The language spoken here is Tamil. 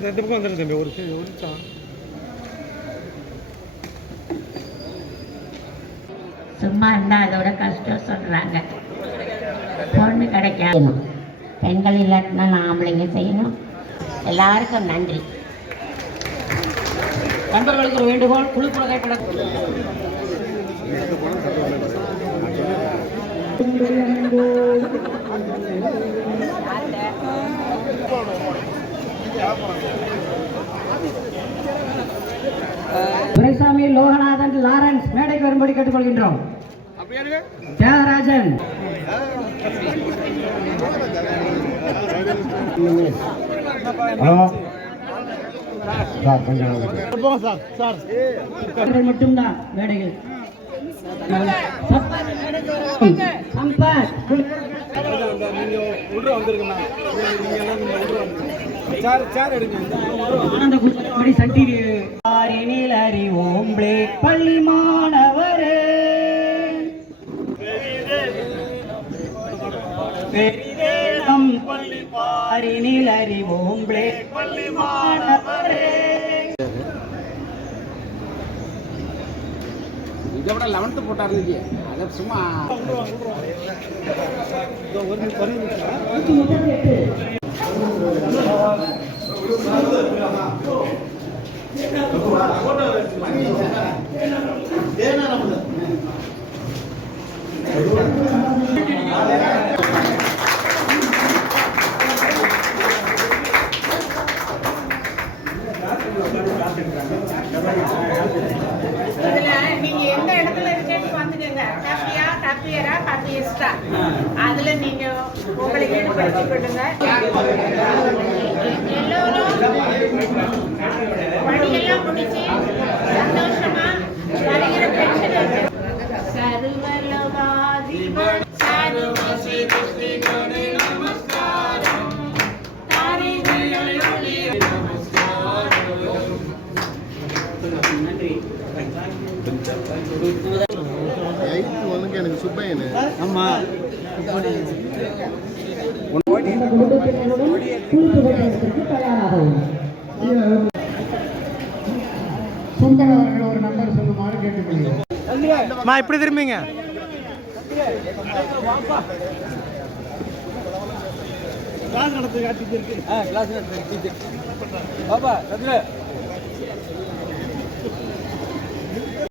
இந்த பக்கம் வந்துடுங்க தம்பி ஒரு ஒரு நிமிஷம் சும்மா இருந்தால் அதோட கஷ்டம் சொல்கிறாங்க பொண்ணு கிடைக்காது பெண்கள் இல்லாட்டினா நான் ஆம்பளைங்க செய்யணும். எல்லாருக்கும் நன்றி. நண்பர்களுக்கு ஒரு வேண்டுகோள் குழு புறக்கட்டண துரைசாமி லோகநாதன் லாரன்ஸ் மேடைக்கு வரும்படி கேட்டுக்கொள்கின்றோம் தியாகராஜன் மட்டும்தான் சம்பத் சட்டி ஆரினில் அறிவோம் பிளே பள்ளி மாணவரே. பெரிதே நம் பள்ளி பாரினில் அறிவோம் பிளே பள்ளி மாணவரே. இதை விட லெவன்த்து போட்டார் இன்னைக்கு அதை சும்மா எந்த இடத்துல இருக்கேன்னு அதுல நீங்க உங்களை ஈடுபடுத்திக் கொள்ளுங்க நமஸ்காரம் வந்து எனக்கு சுப்பையனு இந்த சுந்தர் அவர்கள் ஒரு நம்பர் சொல்லுமாறு கேட்டுக்கொள்கிறோம் மா இப்படி திரும்பிங்க? கிளாஸ் நடத்து காட்டிட்டு இருக்கு. கிளாஸ் நடத்து பாப்பா சத்ரு